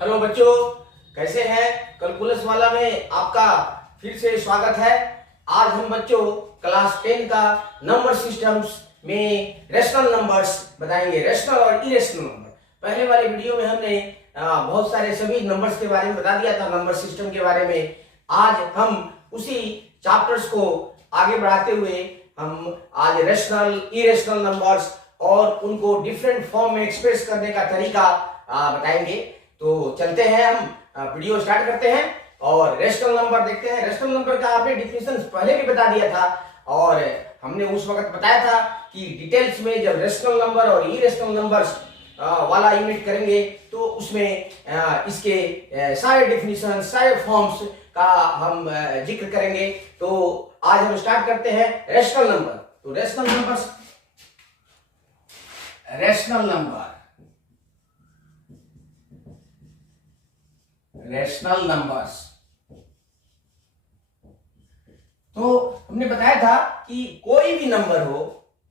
Hello बच्चों, कैसे हैं? कैलकुलस वाला में आपका फिर से स्वागत है। आज हम बच्चों क्लास 10 का नंबर सिस्टम्स में रेशनल नंबर्स बताएंगे, रेशनल और इरेशनल नंबर। पहले वाले वीडियो में हमने बहुत सारे सभी नंबर्स के बारे में बता दिया था, नंबर सिस्टम के बारे में। आज हम उसी चैप्टर्स को आगे बढ़ाते हुए हम आज रेशनल इरेशनल नंबर्स और उनको डिफरेंट फॉर्म में एक्सप्रेस करने का तरीका बताएंगे। तो चलते हैं, हम वीडियो स्टार्ट करते हैं और रेशनल नंबर देखते हैं। रेशनल नंबर का आपने डिफिनेशन पहले भी बता दिया था और हमने उस वक्त बताया था कि डिटेल्स में जब रेशनल नंबर और इरेशनल नंबर्स वाला यूनिट करेंगे तो उसमें इसके सारे डिफिनेशन, सारे फॉर्म्स का हम जिक्र करेंगे। तो आज हम स्टार्ट करते हैं रेशनल नंबर। तो rational numbers, rational number, rational numbers. तो हमने बताया था कि कोई भी नंबर हो,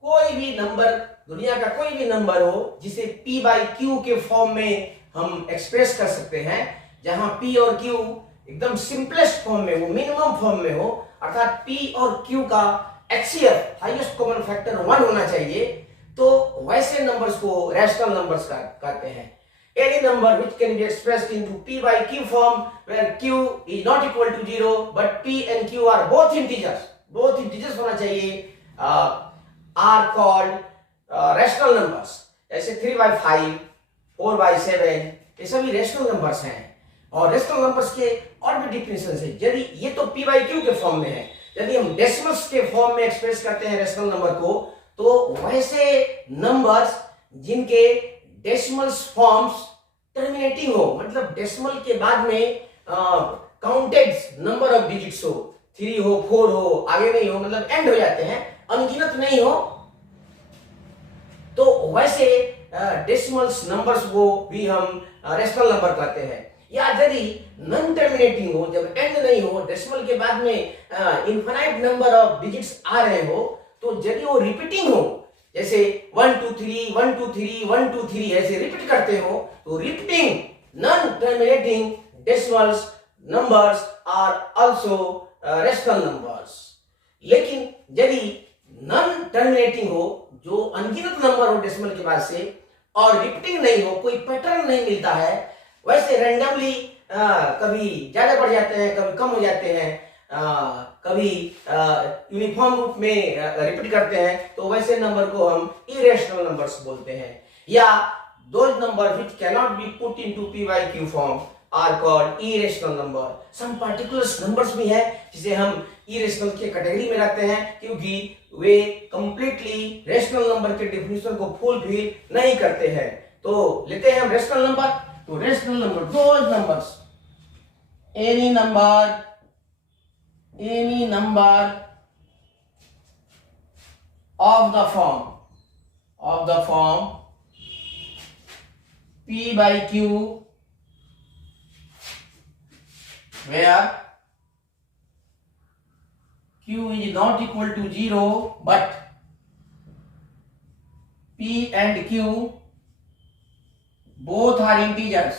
कोई भी नंबर, दुनिया का कोई भी नंबर हो जिसे p बाई क्यू के फॉर्म में हम एक्सप्रेस कर सकते हैं, जहां p और q एकदम सिंपलेस्ट फॉर्म में हो, मिनिमम फॉर्म में हो, अर्थात p और q का HCF हाईएस्ट कॉमन फैक्टर 1 होना चाहिए, तो वैसे नंबर्स को रैशनल नंबर्स कहते हैं। Any number which can be expressed into p by q form where q is not equal to 0 but p and q are both integers होना चाहिए, are called rational numbers। जैसे 3 by 5, 4 by 7, ये सभी rational numbers हैं। और rational numbers के और भी डिफिनेशन है। यदि ये तो p by q के फॉर्म में है, यदि हम डेसिमल्स के फॉर्म में एक्सप्रेस करते हैं रेशनल नंबर को, तो वैसे नंबर्स जिनके डेसिमल्स फॉर्म्स टर्मिनेटिंग हो, मतलब डेसिमल के बाद में काउंटेड नंबर ऑफ डिजिट्स हो, 3 हो, 4 हो, आगे नहीं हो, मतलब एंड हो जाते हैं, अनगिनत नहीं हो, तो वैसे डेसिमल्स नंबर्स को भी हम रेशनल नंबर कहते हैं। या यदि नॉन टर्मिनेटिंग हो, जब एंड नहीं हो, डेसिमल के बाद में इनफाइनाइट नंबर ऑफ डिजिट्स आ रहे हो, तो यदि वो रिपीटिंग हो, जैसे 1 2 3 1 2 3 1 2 3 ऐसे रिपीट करते हो, तो repeating non terminating decimals numbers are also rational numbers. लेकिन यदि नॉन टर्मिनेटिंग हो, जो अनगिनत नंबर हो डेसिमल के बाद से, और रिपीटिंग नहीं हो, कोई पैटर्न नहीं मिलता है, वैसे रैंडमली कभी ज्यादा बढ़ जाते हैं, कभी कम हो जाते हैं, कभी यूनिफॉर्म रूप में रिपीट करते हैं, तो वैसे नंबर को हम इरेशनल नंबर्स बोलते हैं। या those number which cannot be put into p by q form are called irrational number। some particular numbers भी हैं जिसे हम irrational के कैटेगरी में रखते हैं, क्योंकि वे completely rational नंबर के डेफिनेशन को फुलफिल नहीं करते हैं। तो लेते हैं हम रेशनल नंबर। तो rational number, those numbers, any number of the form p by q where q is not equal to 0 but p and q both are integers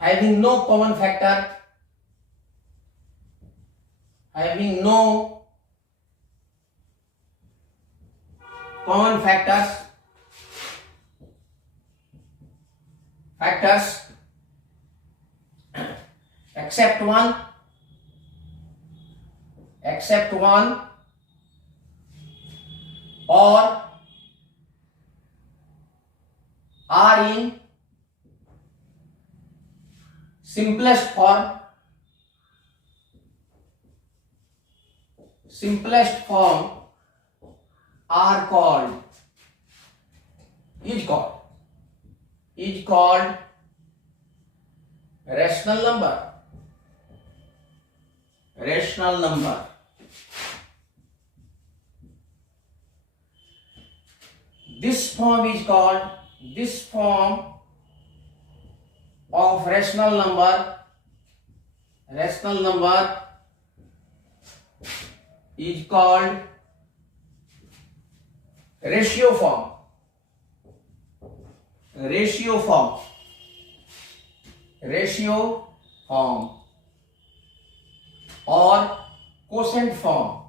having no common factor, factors except one or are in simplest form are called rational number। This form of rational number is called ratio form. Ratio form. Ratio form or quotient form.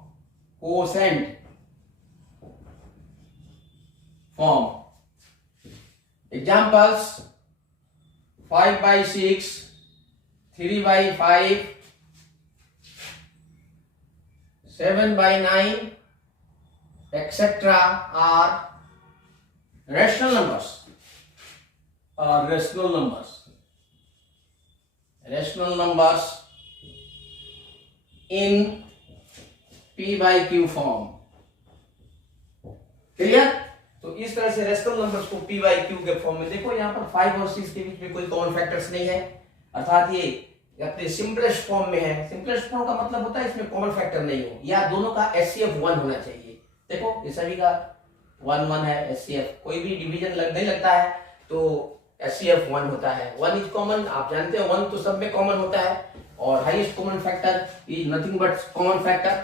Quotient form. Examples: 5 by 6, 3 by 5, 7 by 9, etc. are rational numbers. Rational numbers. Rational numbers in P by Q form. Clear? तो इस तरह से rational numbers को P by Q के form में देखो, यहाँ पर 5 और 6 के बीच में कोई कॉमन फैक्टर्स नहीं है, अर्थात ये अपने सिंपलेस्ट फॉर्म में है। सिंपलेस्ट फॉर्म का मतलब होता है इसमें कॉमन फैक्टर नहीं हो, या दोनों का HCF 1 होना चाहिए। देखो ये सभी का 1 1 है, HCF कोई भी डिवीजन नहीं लगता है तो HCF 1 होता है। 1 इज कॉमन, आप जानते हो 1 तो सब में कॉमन होता है, और highest common factor is nothing but common factor.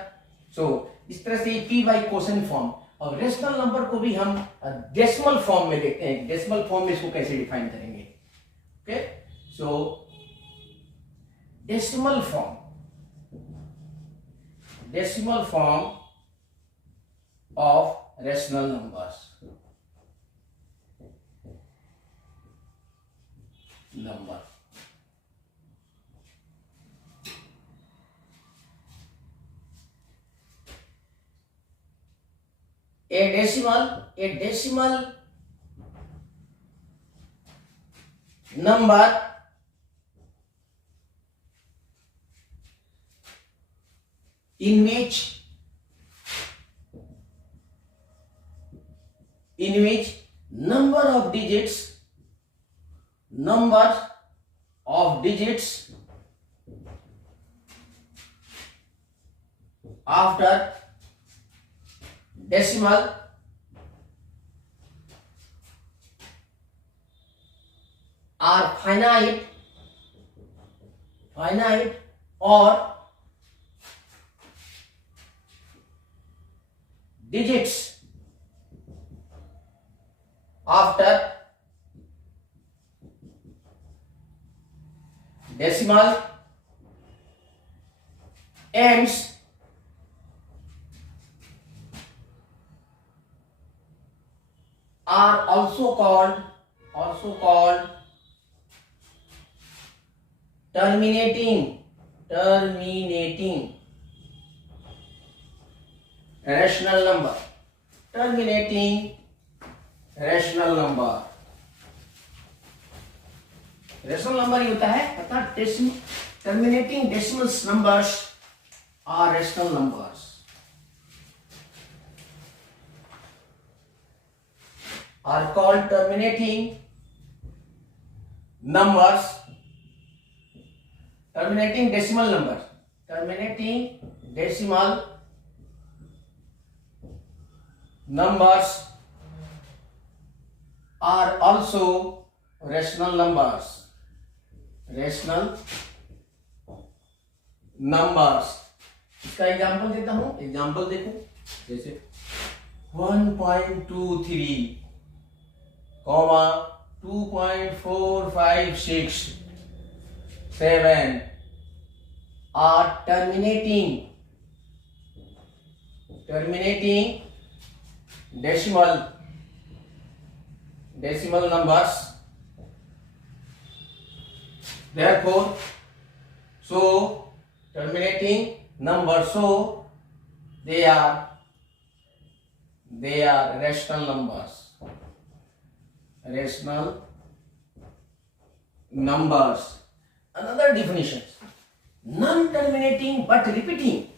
So इस तरह से P by क्वोशिएंट फॉर्म। और रेशनल नंबर को भी हम डेसिमल फॉर्म में देखते हैं। डेसिमल फॉर्म में इसको कैसे डिफाइन करेंगे? Okay, so decimal form of rational numbers. A decimal number in which number of digits after decimal are finite or digits after decimal ends are also called terminating rational number. Terminating rational number ही होता है, अर्थात terminating decimal numbers are rational numbers. Are called terminating decimal numbers. Terminating decimal numbers are also rational numbers. इसका example देता हूं, example देखो, जैसे 1.23 2.4567 are terminating decimal numbers. Therefore, terminating numbers, so they are rational numbers. Another definition: non-terminating but repeating.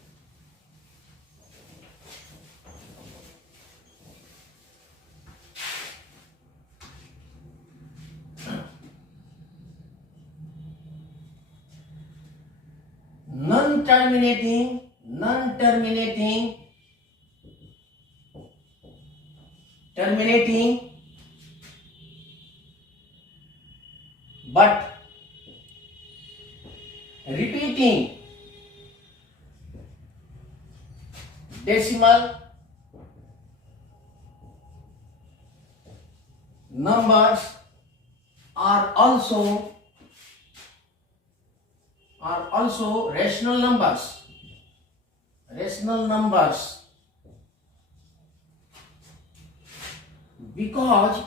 Terminating but repeating. decimal numbers are also rational numbers. Rational numbers, because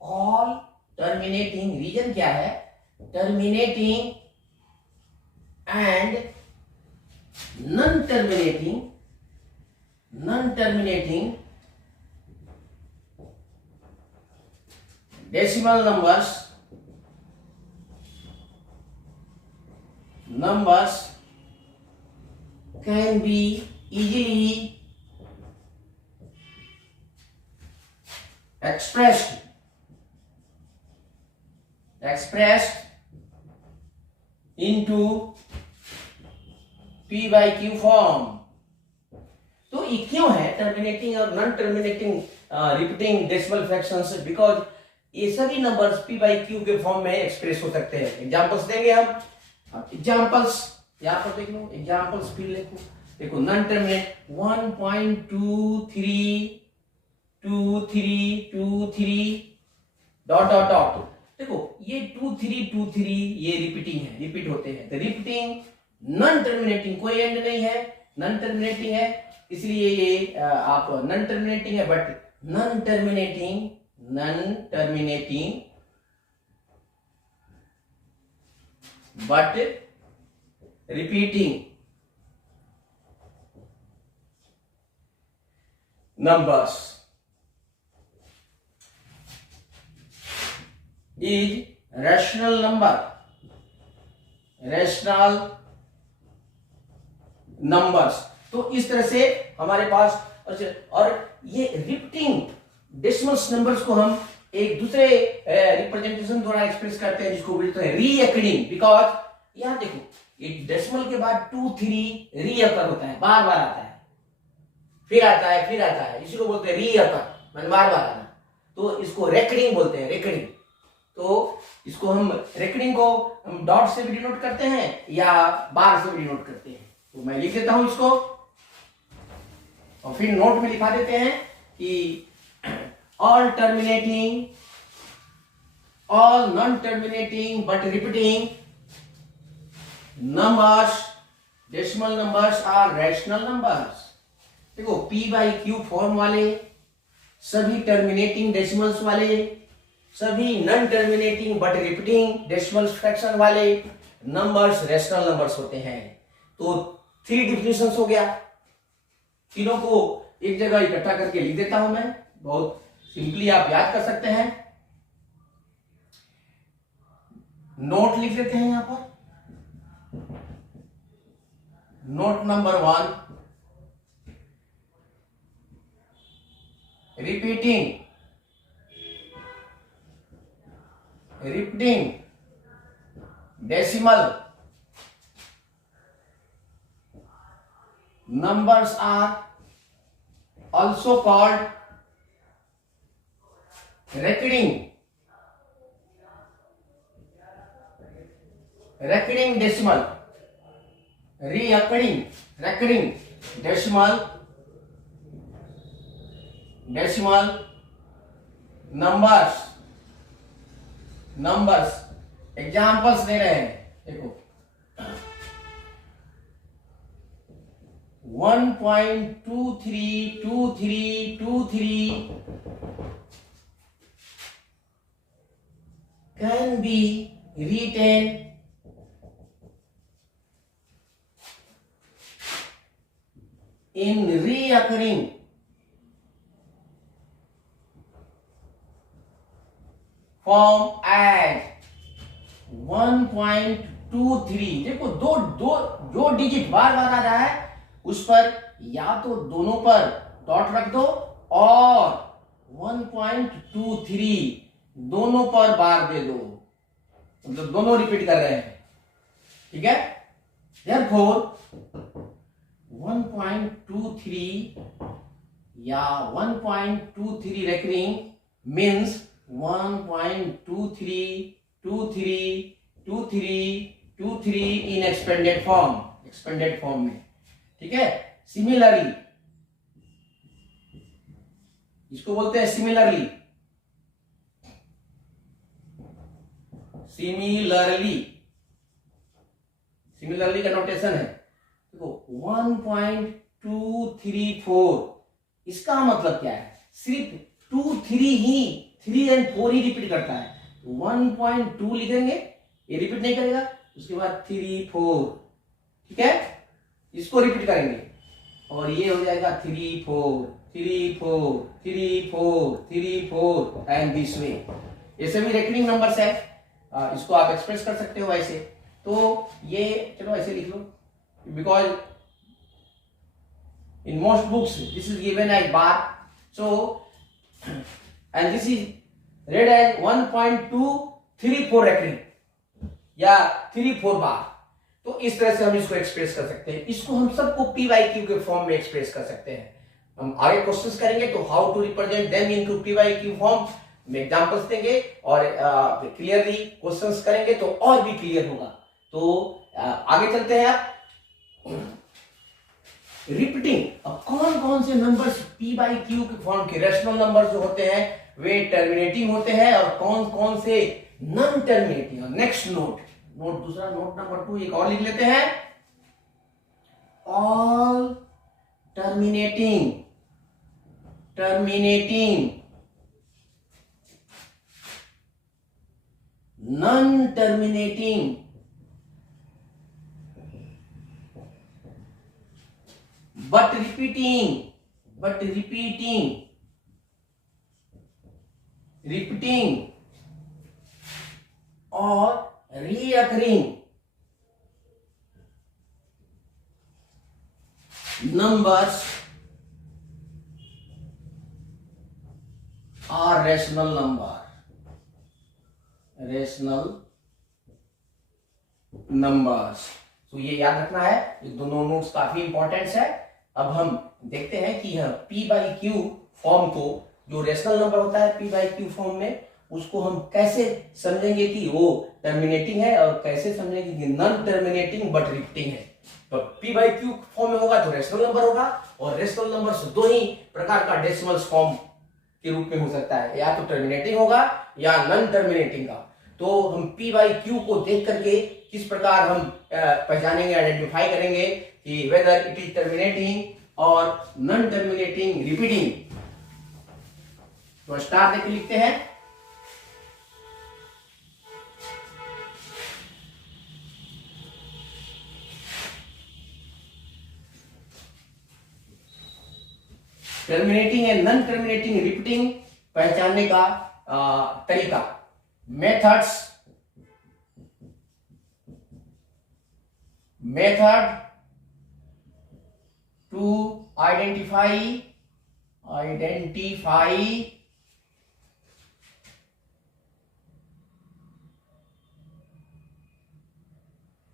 all terminating, reason क्या है, terminating and non-terminating decimal numbers can be easily expressed into P by Q form. तो ये क्यों है terminating और non terminating repeating decimal fractions? Because ये सभी numbers P by Q के फॉर्म में एक्सप्रेस हो सकते हैं. एग्जांपल्स देंगे हम. एग्जांपल्स यहां पर देख लो, एग्जांपल्स फिर देखो non terminate 1.232323 dot dot dot. देखो ये 2323 ये रिपीट होते हैं. तो रिपीटिंग नॉन टर्मिनेटिंग, कोई एंड नहीं है, नॉन टर्मिनेटिंग है, इसलिए ये आप नॉन टर्मिनेटिंग है, but non terminating but repeating numbers is rational numbers. तो इस तरह से हमारे पास, और ये रिपीटिंग डेसिमल्स नंबर्स को हम एक दूसरे रिप्रेजेंटेशन द्वारा एक्सप्रेस करते हैं जिसको बोलते हैं रीअकरिंग. बिकॉज यहां देखो ये डेसिमल के बाद 2 3 रीअकर होता है, बार बार आता है, फिर आता है, इसी को बोलते हैं रीअकर, मतलब बार बार आना. तो इसको रेकरिंग बोलते हैं, रेकरिंग. तो इसको हम रेकरिंग को हम डॉट से भी डिनोट करते हैं या बार से भी डिनोट करते हैं. तो मैं लिख देता हूं इसको और फिर नोट में लिखा देते हैं कि all non terminating but repeating numbers, decimal numbers are rational numbers. देखो P by Q फॉर्म वाले, सभी टर्मिनेटिंग डेसिमल्स वाले, सभी non terminating but repeating decimal fraction वाले नंबर्स रैशनल नंबर्स होते हैं. तो 3 डिफिनेशंस हो गया. तीनों को एक जगह इकट्ठा करके लिख देता हूं मैं, बहुत सिंपली आप याद कर सकते हैं. नोट लिख देते हैं यहां पर. Note number 1, repeating decimal numbers are also called recurring decimal, recurring decimal numbers. Examples दे रहे हैं. देखो 1.232323 can be written in reoccurring form as 1.23. देखो दो डिजिट बार बार आ रहा है, उस पर या तो दोनों पर डॉट रख दो और 1.23 दोनों पर बार दे दो, मतलब दोनों रिपीट कर रहे हैं. ठीक है. Therefore 1.23 या 1.23 recurring means 1.232323 2 3 इन एक्सपेंडेड फॉर्म में, ठीक है। सिमिलरली, इसको बोलते हैं सिमिलरली का नोटेशन है, देखो 1.234, इसका मतलब क्या है, सिर्फ 2 3 ही 3 और 4 ही रिपीट करता है, 1.2 लिखेंगे, ये रिपीट नहीं करेगा, उसके बाद 3 4, ठीक है, इसको रिपीट करेंगे और ये हो जाएगा 3 4 3 4 3 4 3 4 एंड दिस वे। ये सभी रेकरिंग नंबर्स है, इसको आप एक्सप्रेस कर सकते हो ऐसे। तो ये चलो ऐसे लिख लो, because in most books this is given as bar, so and this is read as 1.234 recurring या 34 बार। तो इस तरह से हम इसको एक्सप्रेस कर सकते हैं, इसको हम सबको पी वाई क्यू के फॉर्म में एक्सप्रेस कर सकते हैं। हम आगे क्वेश्चंस करेंगे तो how to represent them into P by Q form में एग्जांपल्स देंगे और क्लियरली क्वेश्चंस करेंगे तो और भी क्लियर होगा। तो आगे चलते हैं आप रिपीटिंग। अब कौन कौन से नंबर्स पी बाई क्यू के फॉर्म के रेशनल नंबर जो होते हैं वे टर्मिनेटिंग होते हैं और कौन कौन से नॉन टर्मिनेटिंग। नेक्स्ट नोट दूसरा नोट नंबर 2 एक और लिख लेते हैं, all terminating non terminating but repeating or reoccurring numbers are rational numbers। तो ये याद रखना है, ये दोनों नोट्स काफी इंपॉर्टेंट है। अब हम देखते हैं कि यह पी बाई क्यू फॉर्म को, जो रेशनल नंबर होता है पी बाई क्यू फॉर्म में, उसको हम कैसे समझेंगे कि वो टर्मिनेटिंग है और कैसे समझेंगे कि नॉन टर्मिनेटिंग बट रिपीटिंग है। तो पी बाई क्यू फॉर्म में होगा तो रेशनल नंबर होगा, और रेशनल नंबर दो ही प्रकार का डेसिमल फॉर्म के रूप में हो सकता है, या तो टर्मिनेटिंग होगा या नॉन टर्मिनेटिंग का। तो हम पी बाई क्यू को देख करके किस प्रकार हम पहचानेंगे, आइडेंटिफाई करेंगे कि वेदर इट इज टर्मिनेटिंग और नॉन टर्मिनेटिंग रिपीटिंग। तो स्टार देख लिखते हैं, terminating and non terminating repeating पहचानने का तरीका। Method to identify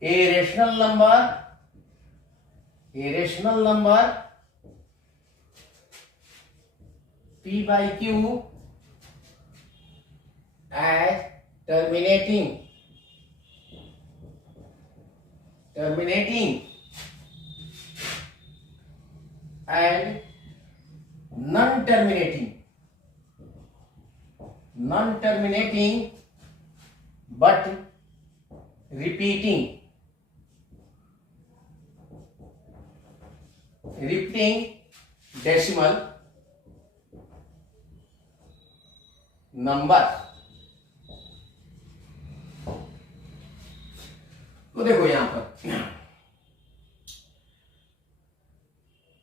a rational number p by q as terminating and non-terminating but repeating decimal number। तो देखो यहां पर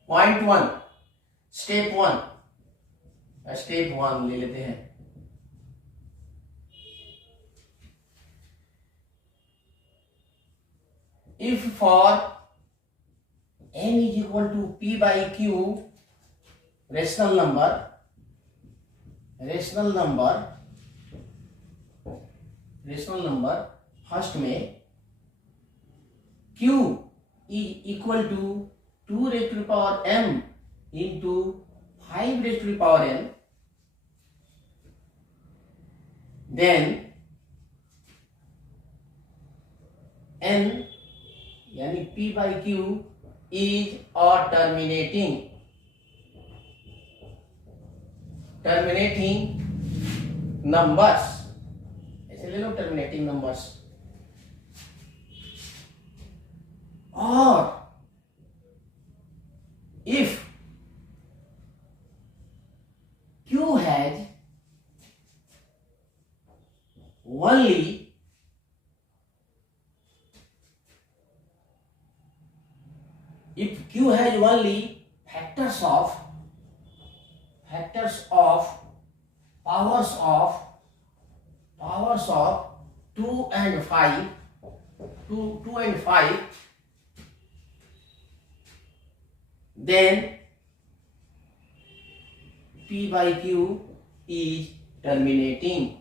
पॉइंट 1 स्टेप 1 ले लेते हैं। If for n is equal to p by q rational number first में q is equal to 2 raised to the power m into 5 raised to the power n, then n यानी p by q is a terminating numbers, ऐसे ले लो terminating numbers, और if q has only factors of powers of 2 and 5, then p by q is terminating.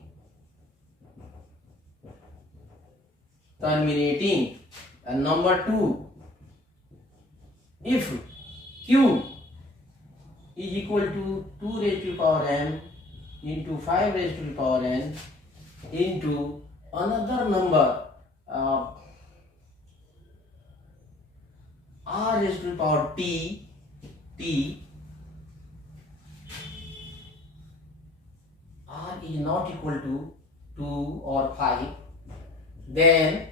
And number 2, if q is equal to 2 raised to the power n into 5 raised to the power n into another number r raised to the power t, r is not equal to 2 or 5, then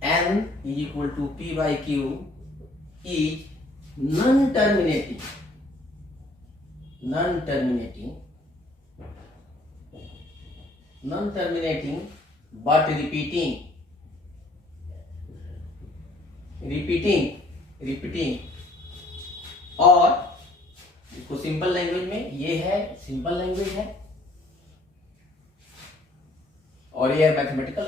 n is equal to p by q is non-terminating but repeating. और इसको simple language में, ये है simple language है और ये mathematical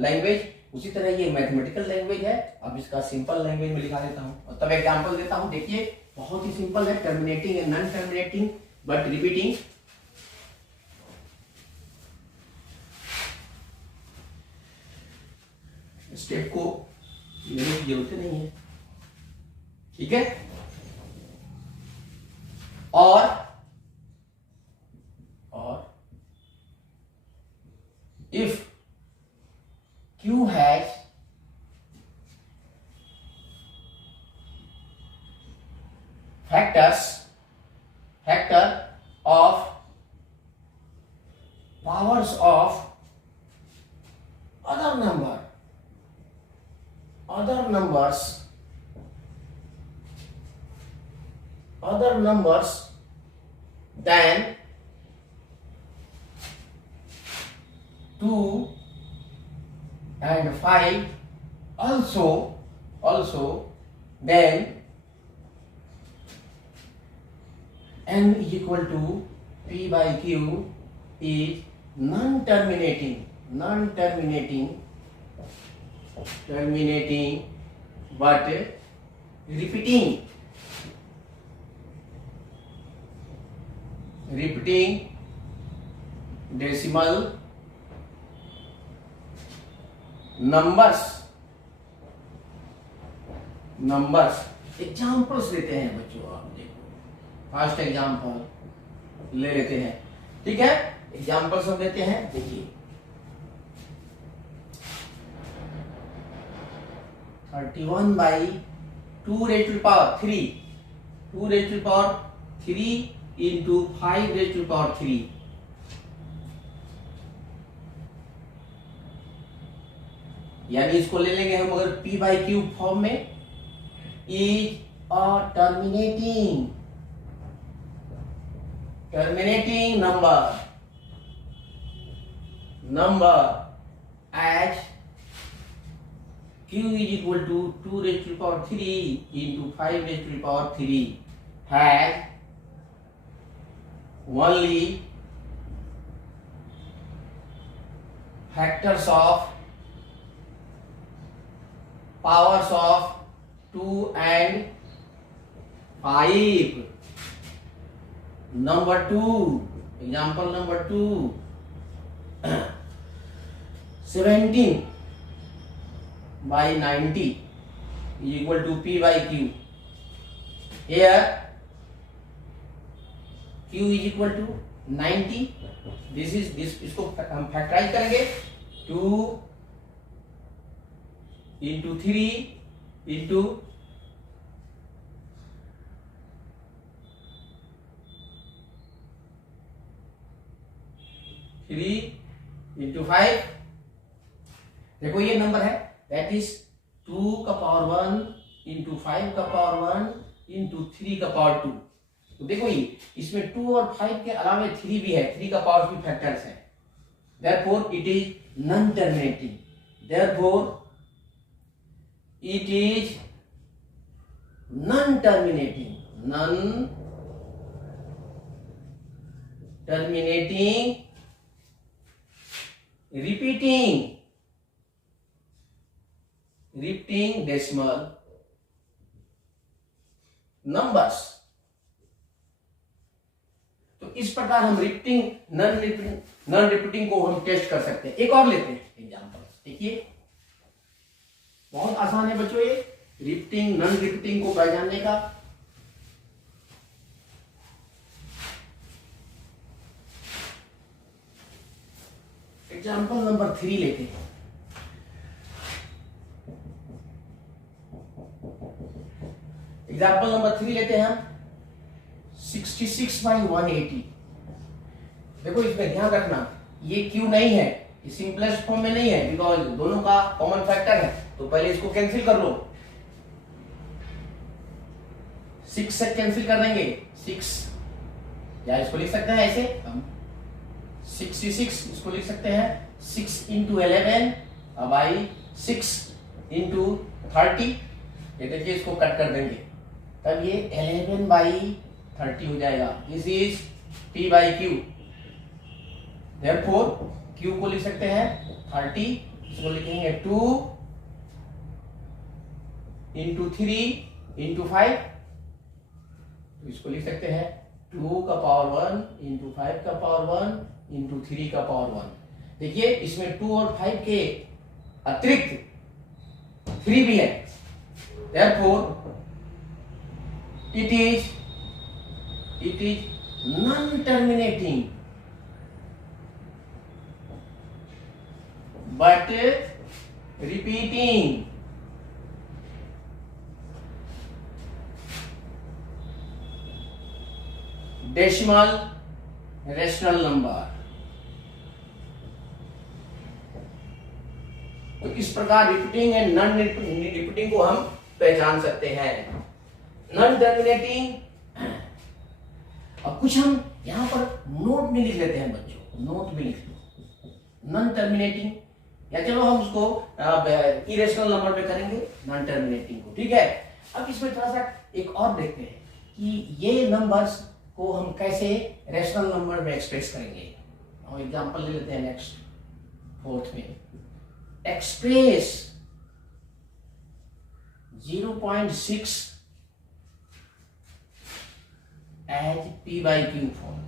language, उसी तरह ये मैथमेटिकल लैंग्वेज है. अब इसका सिंपल लैंग्वेज में लिखा देता हूं और तब एग्जांपल देता हूं. देखिए बहुत ही सिंपल है, terminating and non terminating but repeating. Step को लेने की जरूरत नहीं है, ठीक है. और if q has factor of powers of other numbers than 2 and 5 also then n is equal to p by q is non-terminating but repeating decimal numbers. Examples देते हैं बच्चों. आप देखो फर्स्ट एग्जाम्पल ले लेते हैं, ठीक है. एग्जाम्पल्स हम देते हैं. देखिए 31 by 2 raised to the power 3 into 5 raised to the power 3. यानी इसको ले लेंगे हम अगर p by q फॉर्म में. is a terminating number as q is equal to 2 raised to the power 3 into 5 raised to the power 3 has only factors of powers of 2 and 5. Number 2, example number 2, 17 by 90 is equal to p by q. Here q is equal to 90. this इसको हम factorise करेंगे 2 into 3 into 3 into 5। देखो ये number है, that is 2 का power 1 into 5 का power 1 into 3 का power 2। तो देखो ये इसमें 2 और 5 के अलावा 3 भी है, 3 का पावर भी फैक्टर्स है। Therefore it is non-terminating. Therefore it is non-terminating. Non-terminating repeating decimal numbers। तो इस प्रकार हम नॉन रिपीटिंग को हम टेस्ट कर सकते हैं। एक और लेते हैं एग्जांपल, देखिए बहुत आसान है बच्चों ये रिपीटिंग नॉन रिपीटिंग को पहचानने का। एग्जांपल नंबर 3 लेते हैं। एग्जांपल नंबर 3 लेते हैं हम 66/180। देखो इसमें ध्यान रखना ये क्यू नहीं है, ये सिंपलेस्ट फॉर्म में नहीं है, बिकॉज दोनों का कॉमन फैक्टर है। तो पहले इसको कैंसिल कर लो, 6 से कैंसिल कर देंगे 6, या इसको लिख सकते हैं ऐसे हम 66 इसको लिख सकते हैं 6 इंटू 11 बाई 6 इंटू 30। ये देखिए इसको कट कर देंगे तब ये 11/30 हो जाएगा। This is P by Q। Therefore Q को लिख सकते हैं 30, इसको लिखेंगे 2 इंटू 3 इंटू 5। तो इसको लिख सकते हैं 2 का पावर 1 इंटू 5 का पावर 1 इंटू 3 का पावर 1। देखिए इसमें 2 और 5 के अतिरिक्त 3 भी है। Therefore it is non-terminating but repeating decimal rational number। तो इस प्रकार रिपीटिंग एंड नॉन रिपीटिंग को हम पहचान सकते हैं। नॉन टर्मिनेटिंग, अब कुछ हम यहां पर नोट में लिख लेते हैं बच्चों, नोट में लिख लो नॉन टर्मिनेटिंग, या चलो हम उसको इरेशनल नंबर पे करेंगे नॉन टर्मिनेटिंग को, ठीक है। अब इसमें थोड़ा सा एक और देखते हैं कि ये नंबर्स को हम कैसे रेशनल नंबर में एक्सप्रेस करेंगे। और एग्जांपल ले लेते हैं नेक्स्ट 4th में, express 0.6 as P by Q form.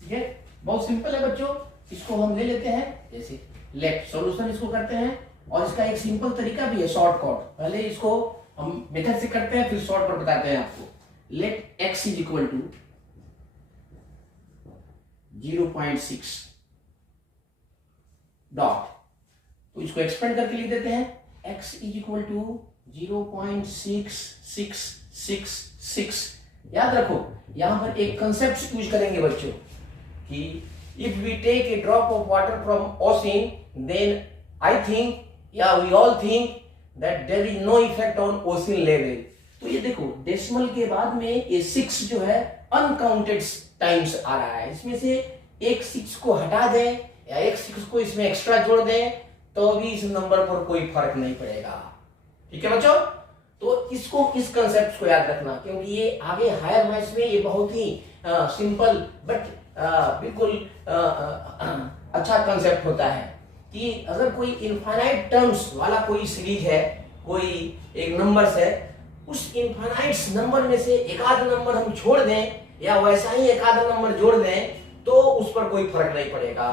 ठीक है, बहुत सिंपल है बच्चों। इसको हम ले लेते हैं जैसे लेफ्ट सॉल्यूशन इसको करते हैं, और इसका एक सिंपल तरीका भी है शॉर्टकट। पहले इसको हम मेथड से करते हैं फिर शॉर्टकट बताते हैं आपको। Let x is equal to 0.6 dot, तो इसको एक्सपेंड करके लिख देते हैं x इज इक्वल टू 0.6666। याद रखो यहां पर एक कंसेप्ट यूज करेंगे बच्चों कि if we take a drop of water from ocean then I think या we all think that there is no effect on ocean level. तो ये देखो डेसिमल के बाद में ये 6 जो है अनकाउंटेड टाइम्स आ रहा है, इसमें से एक 6 को हटा दें या एक 6 को इसमें एक्स्ट्रा जोड़ दें तो भी इस नंबर पर कोई फर्क नहीं पड़ेगा। ठीक है बच्चों, तो इसको इस कंसेप्ट को याद रखना, क्योंकि ये आगे हायर मैथ्स में ये बहुत ही सिंपल बट बिल्कुल अच्छा कंसेप्ट होता है कि अगर कोई इनफाइनाइट टर्म्स वाला कोई सीरीज है, कोई एक नंबर्स है, उस इनफाइनाइट नंबर में से एक आध नंबर हम छोड़ दें या वैसा ही एक आध नंबर जोड़ दें तो उस पर कोई फर्क नहीं पड़ेगा।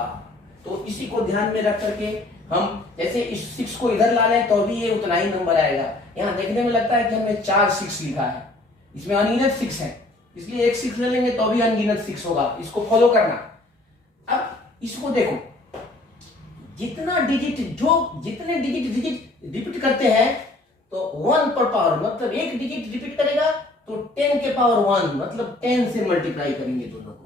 तो इसी को ध्यान में रख करके हम जैसे इस 6 को इधर ला लें तो भी ये उतना ही नंबर आएगा। यहाँ देखने में लगता है कि हमने 4 6 लिखा है, इसमें अनगिनत 6 है, इसलिए एक 6 ले लेंगे तो भी अनगिनत 6 होगा। इसको फॉलो करना। अब इसको देखो, जितने डिजिट रिपीट करते हैं तो 1 पर पावर मतलब एक डिजिट रिपीट करेगा तो 10 के पावर 1 मतलब 10 से मल्टीप्लाई करेंगे दोनों को,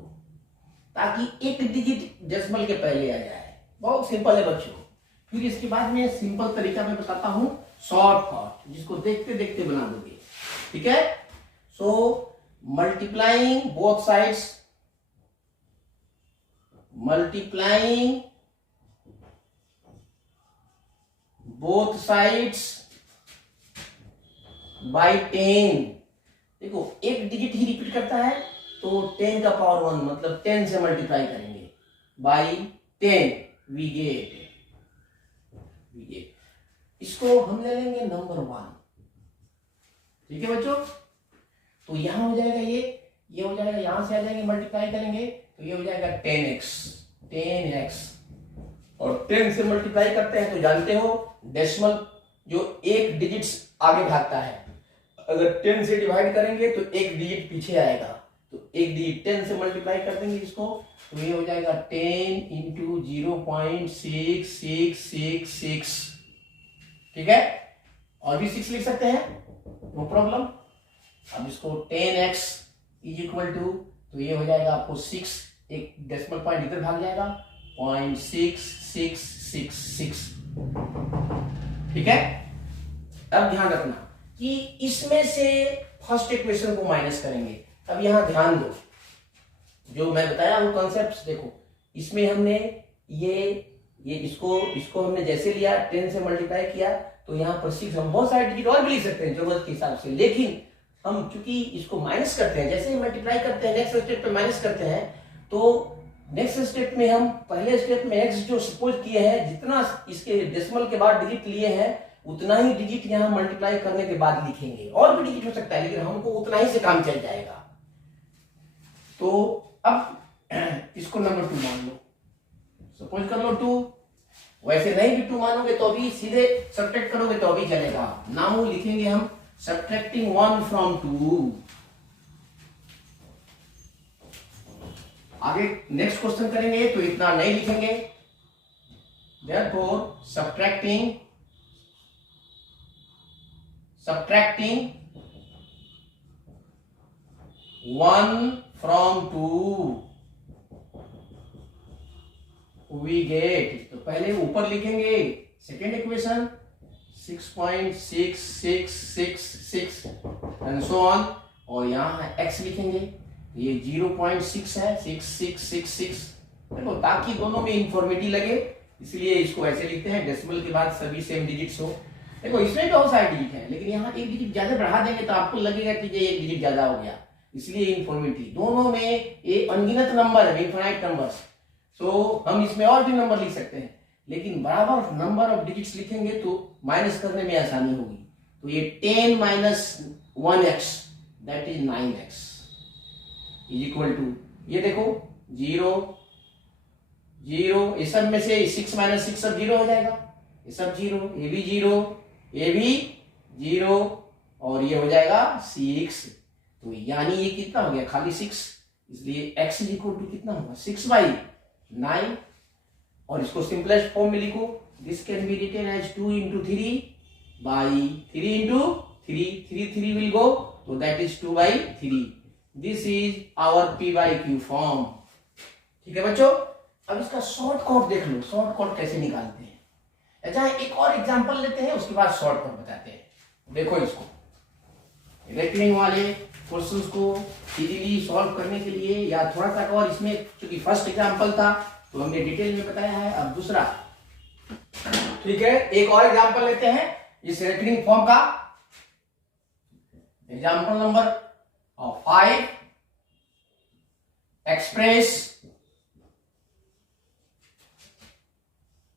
ताकि एक डिजिट डेसिमल के पहले आ जाए। बहुत सिंपल है बच्चों। फिर इसके बाद में सिंपल तरीका मैं बताता हूं, शॉर्टकट, जिसको देखते देखते बना दोगे। ठीक है, so multiplying both sides, multiplying both sides by 10। देखो एक डिजिट ही रिपीट करता है तो 10 का पावर 1 मतलब 10 से मल्टीप्लाई करेंगे बाय 10, वी गेट। इसको हम ले लेंगे नंबर 1। ठीक है बच्चों, तो यहां हो जाएगा ये हो जाएगा, यहां से आ जाएंगे मल्टीप्लाई करेंगे तो ये हो जाएगा 10x, और 10 से मल्टीप्लाई करते हैं तो जानते हो डेसिमल जो एक डिजिट आगे भागता है, अगर 10 से डिवाइड करेंगे तो एक डिजिट पीछे आएगा, तो एक डिजिट 10 से मल्टीप्लाई कर देंगे इसको तो ये हो जाएगा 10 इंटू 0.6666। ठीक है, और भी 6 लिख सकते हैं, नो प्रॉब्लम। अब इसको 10x इज इक्वल टू, तो ये हो जाएगा आपको 6, एक डेसिमल पॉइंट इधर भाग जाएगा 0.6666। ठीक है, अब ध्यान रखना कि इसमें से फर्स्ट इक्वेशन को माइनस करेंगे। अब यहां ध्यान दो, जो मैं बताया वो कॉन्सेप्ट देखो, इसमें हमने ये इसको हमने जैसे लिया 10 से मल्टीप्लाई किया तो यहाँ पर 6, हम बहुत सारे डिजिट और भी लिख सकते हैं जरूरत के हिसाब से, लेकिन हम चूंकि इसको माइनस करते हैं, जैसे ही मल्टीप्लाई करते हैं नेक्स्ट स्टेप पे माइनस करते हैं, तो नेक्स्ट स्टेप में हम पहले स्टेप में x जो सपोज किए हैं, जितना इसके डेसिमल के बाद डिजिट लिए हैं उतना ही डिजिट यहाँ मल्टीप्लाई करने के बाद लिखेंगे। और भी डिजिट हो सकता है लेकिन हमको उतना ही से काम चल जाएगा। तो अब इसको नंबर 2 मान लो, सपोज कर लो 2, वैसे नहीं भी 2 मानोगे तो भी सीधे सब्ट्रैक्ट करोगे तो भी चलेगा। नाउ लिखेंगे हम सब्ट्रैक्टिंग 1 फ्रॉम 2। आगे नेक्स्ट क्वेश्चन करेंगे तो इतना नहीं लिखेंगे, therefore subtracting 1 from 2 we get, तो पहले ऊपर लिखेंगे second equation 6.6666 and so on, और यहाँ x लिखेंगे, ये 0.6 है 6666। देखो ताकि दोनों में इंफॉर्मेटी लगे इसलिए इसको ऐसे लिखते हैं, डेसिमल के बाद सभी सेम डिजिट्स हो। देखो इसमें बहुत सारे डिजिट हैं लेकिन यहाँ एक डिजिट ज्यादा बढ़ा देंगे तो आपको लगेगा कि ये एक डिजिट ज्यादा हो गया, इसलिए इंफॉर्मेटी। दोनों में ये अनगिनत नंबर है, इनफाइनाइट नंबर्स, सो हम इसमें और भी नंबर लिख सकते हैं, लेकिन बराबर नंबर ऑफ डिजिट्स लिखेंगे तो माइनस करने में आसानी होगी। तो ये 10 minus 1x that is 9x is equal to, ये देखो 0 0, इस सब में से 6 माइनस 6 सब 0 हो जाएगा, ये सब 0, ये भी 0, ये भी 0, और ये हो जाएगा 6। तो यानी ये कितना हो गया, खाली 6, इसलिए x इज इक्वल टू कितना होगा 6/9। और इसको सिंपलेस्ट फॉर्म में लिखो, this can be written as 2 into 3/3 into 3 will go, तो that is 2/3। This is our p/q form. ठीक है बच्चों, अब इसका शॉर्टकट देख लो, शॉर्टकट कैसे निकालते हैं। अच्छा एक और एग्जांपल लेते हैं उसके बाद शॉर्टकट बताते हैं। देखो इसको रेकरिंग वाले क्वेश्चंस को इजीली सॉल्व करने के लिए, या थोड़ा सा और इसमें क्योंकि फर्स्ट एग्जांपल था तो हमने डिटेल में बताया है, अब दूसरा। ठीक है, एक और एग्जांपल लेते हैं इस रेकरिंग फॉर्म का। एग्जांपल नंबर 5, एक्सप्रेस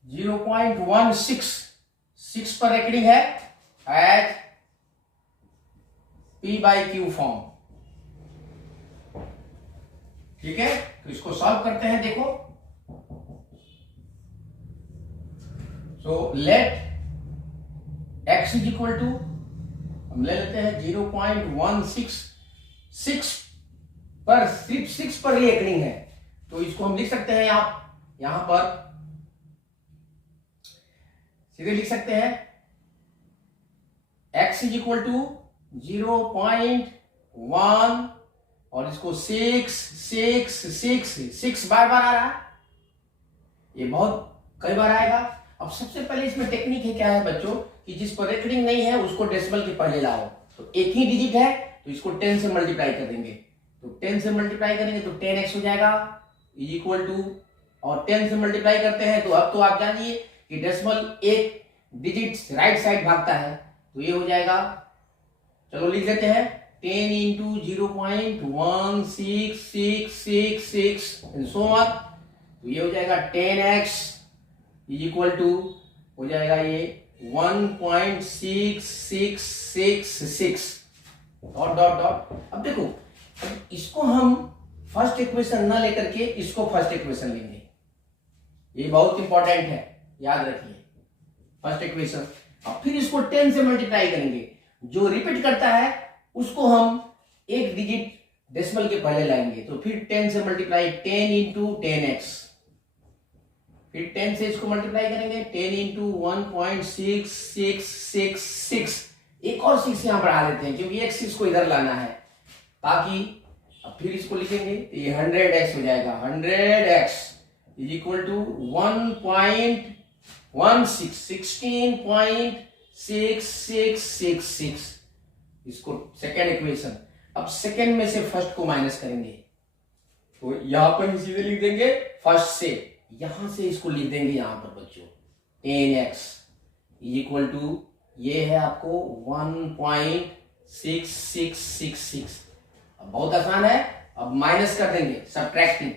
0.166 पर रेकरिंग है एज p/q फॉर्म। ठीक है, तो इसको सॉल्व करते हैं। देखो so let x is equal to, हम ले लेते हैं 0.166 पर, सिर्फ 6 पर रेकरिंग है तो इसको हम लिख सकते हैं आप यहां पर सीधे लिख सकते हैं x इज इक्वल टू 0.1 और इसको 6 बार बार आ रहा है, ये बहुत कई बार आएगा। अब सबसे पहले इसमें टेक्निक है, क्या है बच्चों, कि जिस पर रेकरिंग नहीं है उसको डेसिमल के पहले लाओ। तो एक ही डिजिट है तो इसको 10 से मल्टीप्लाई कर देंगे, तो 10 से मल्टीप्लाई करेंगे तो 10x हो जाएगा इज इक्वल टू, और 10 से मल्टीप्लाई करते हैं तो अब तो आप जानिए कि डेसिमल एक डिजिट राइट साइड भागता है, तो ये हो जाएगा, चलो लिख लेते हैं 10 इंटू 0.1666 एंड सो ऑन। तो ये हो जाएगा 10x इज इक्वल टू हो जाएगा ये 1.6666 डॉट डॉट डॉट। अब देखो, अब इसको हम फर्स्ट इक्वेशन ना लेकर के इसको फर्स्ट इक्वेशन लेंगे, ये बहुत इंपॉर्टेंट है, याद रखिए फर्स्ट इक्वेशन। अब फिर इसको 10 से मल्टीप्लाई करेंगे, जो रिपीट करता है उसको हम एक डिजिट डेसिमल के पहले लाएंगे, तो फिर 10 से मल्टीप्लाई 10 इंटू 10x, फिर 10 से इसको मल्टीप्लाई करेंगे 10 इंटू 1.6666, एक और 6 यहां बढ़ा देते हैं क्योंकि एक 6 को इधर लाना है, ताकि अब फिर इसको लिखेंगे तो ये 100x हो जाएगा, 100x इज इक्वल टू 16.6666, इसको सेकेंड इक्वेशन। अब सेकेंड में से फर्स्ट को माइनस करेंगे, तो यहां पर सीधे लिख देंगे फर्स्ट से, यहां से इसको लिख देंगे यहां पर बच्चों 10x इज इक्वल टू, ये है आपको 1.6666। अब बहुत आसान है, अब माइनस कर देंगे, सब्ट्रैक्टिंग,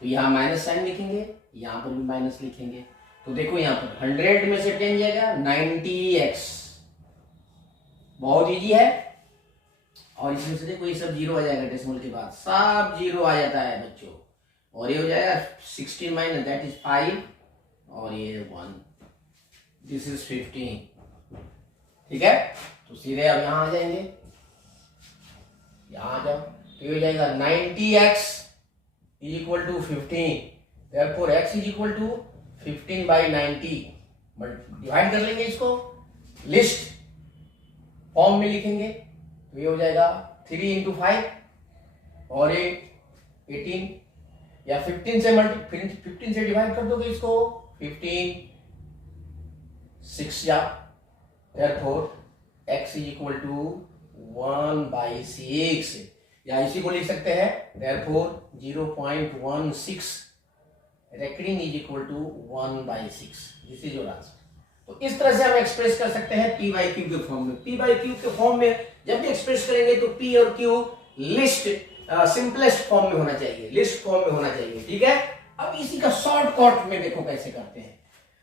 तो यहां माइनस साइन लिखेंगे, यहां पर भी माइनस लिखेंगे, तो देखो यहां पर 100 में से 10 जाएगा 90x, बहुत इजी है। और इसमें से देखो ये सब जीरो आ जाएगा, डेसिमल के बाद सब जीरो आ जाता है बच्चों, और ये हो जाएगा 16 माइनस दैट इज 5 और ये 1, दिस इज 15, ठीक है। तो सीधे अब यहां आ जाएंगे, यहां आ जाओ, तो ये हो जाएगा 90x is equal to 15, therefore x is equal to 15/90, divide कर लेंगे इसको, लिस्ट फॉर्म में लिखेंगे, तो ये हो जाएगा 3 इंटू 5 और ये 18, या 15 से डिवाइड कर दोगे इसको, 15 6 या, therefore x is equal to 1/6, या इसी को लिख सकते हैं therefore 0.16 recurring is equal to 1/6, this is your answer. तो इस तरह से हम एक्सप्रेस कर सकते हैं p बाई क्यू के फॉर्म में। p बाई क्यू के फॉर्म में जब भी एक्सप्रेस करेंगे तो p और q लिस्ट सिंपलेस्ट फॉर्म में होना चाहिए, लिस्ट फॉर्म में होना चाहिए, ठीक है। अब इसी का शॉर्टकट में देखो कैसे करते हैं।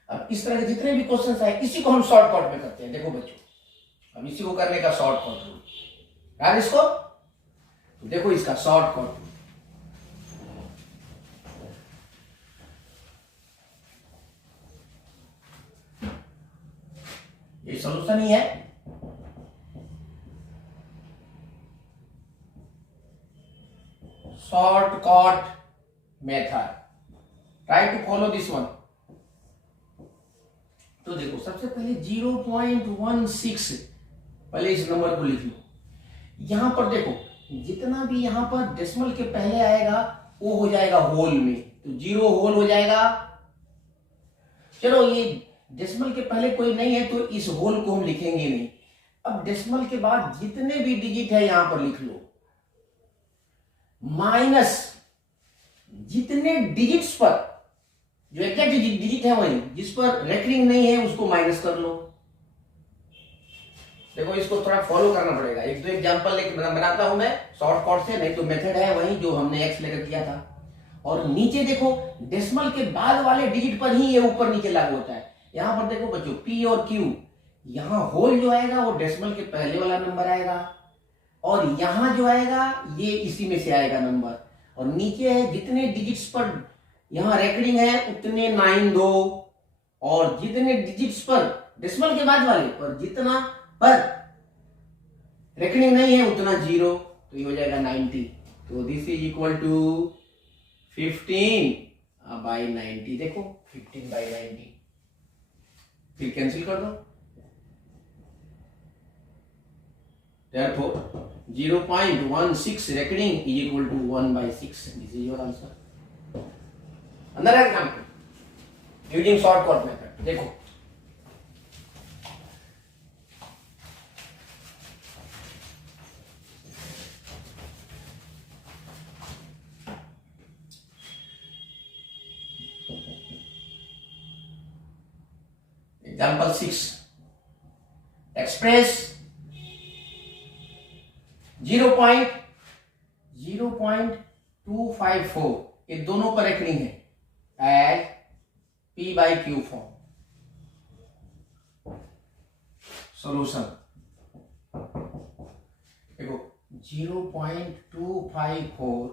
अब इस तरह के जितने भी क्वेश्चंस आए इसी को हम शॉर्टकट में करते हैं, देखो बच्चों, अब इसी को करने का शॉर्टकट रूल यार इसको, तो देखो इसका शॉर्टकट, ये सॉल्यूशन ही है, shortcut method, try to follow this one. तो देखो सबसे पहले 0.16 पहले इस नंबर को लिख लो, यहां पर देखो जितना भी यहां पर डेसिमल के पहले आएगा वो हो जाएगा होल में, तो 0 होल हो जाएगा। चलो ये डेसिमल के पहले कोई नहीं है तो इस होल को हम लिखेंगे नहीं। अब डेसिमल के बाद जितने भी डिजिट है यहां पर लिख लो, माइनस जितने डिजिट्स पर जो एग्जैक्ट डिजिट है वही, जिस पर रेकरिंग नहीं है उसको माइनस कर लो। देखो इसको थोड़ा फॉलो करना पड़ेगा, एक दो एग्जांपल लेके बनाता हूं मैं शॉर्टकट से, नहीं तो मेथड है वही जो हमने एक्स लेकर किया था। और नीचे देखो डेसिमल के बाद वाले डिजिट पर ही ये ऊपर नीचे लागू होता है। यहां पर देखो बच्चों p और q, यहां होल जो आएगा वो डेसिमल के पहले वाला नंबर आएगा, और यहां जो आएगा ये इसी में से आएगा नंबर, और नीचे है जितने डिजिट्स पर यहां रेकरिंग है उतने 9 दो, और जितने डिजिट्स पर डेसिमल के बाद वाले पर जितना पर रेकरिंग नहीं है उतना 0, तो ये हो जाएगा 90। तो तो दिस इज इक्वल टू 15/90। देखो 15/90, फिर कैंसिल कर दो। Therefore 0.16 reckoning is equal to 1/6. This is your answer. Another example using shortcut method. देखो example 6, express 0.254, ये दोनों पर रेकरिंग है एज P/Q फॉर्म। सॉल्यूशन देखो 0.254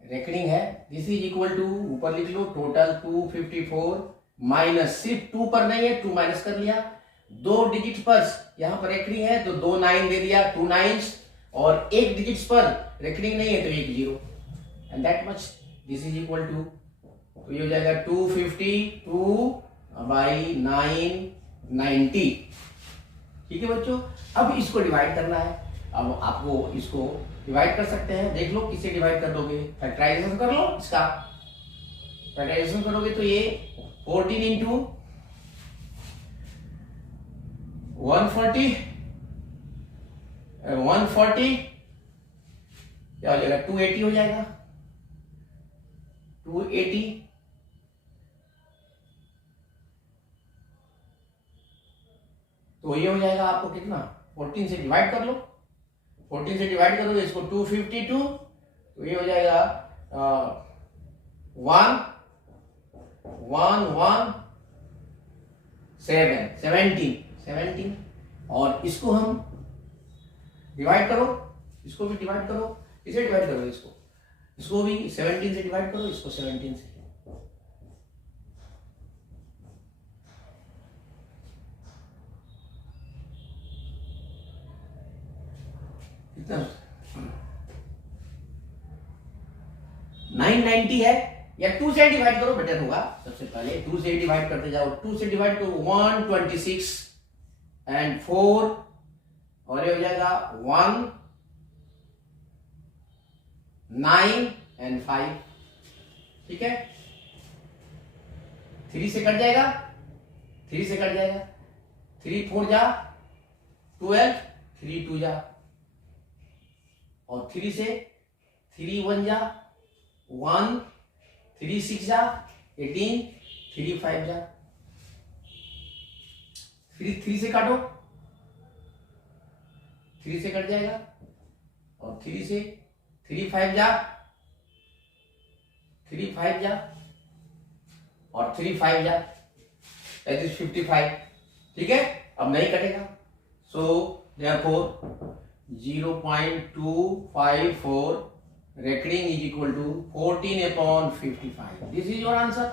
रेकरिंग है, दिस इज इक्वल टू, ऊपर लिख लो टोटल 254 माइनस, सिर्फ 2 पर नहीं है, 2 माइनस कर लिया, 2 डिजिट पर यहां पर रेकरिंग है तो 2 9 दे दिया, 2 9s, और 1 डिजिट्स पर रेकरिंग नहीं है तो 1 0, and that much this is equal to, तो ये हो जाएगा 252/990। ठीक है बच्चों, अब इसको डिवाइड करना है। अब आपको इसको डिवाइड कर सकते हैं, देख लो किसे डिवाइड कर दोगे, फैक्टराइजेशन कर लो इसका। फैक्टराइजेशन करोगे तो ये 14 इंटू 140 क्या हो जाएगा, 280 हो जाएगा, 280। तो ये हो जाएगा आपको कितना, 14 से डिवाइड कर लो, 14 से डिवाइड करोगे इसको 252, तो ये हो जाएगा 17, और इसको हम डिवाइड करो, इसको भी डिवाइड करो, इसे डिवाइड करो, इसको भी 17 से डिवाइड करो, इसको 17 से। कितना 990 है, या 2 से डिवाइड करो बेटर होगा। सबसे पहले 2 से डिवाइड करते जाओ, 2 से डिवाइड करो 126 एंड 4, और ये हो जाएगा 1 9 एंड 5। ठीक है, 3 से कट जाएगा, 3 से कट जाएगा, 3 4 जा 12, 3 2 जा, और 3 से 3 1 जा 1, 3 6 जा 18, 3 5 जा, 3 से काटो, 3 से कट जाएगा, और 3 से 3 5 जा, 3 5 जा, और 3 5 जा, दैट इज 55। ठीक है, अब नहीं कटेगा, so therefore 0.254 recurring is equal to 14/55। This is your answer.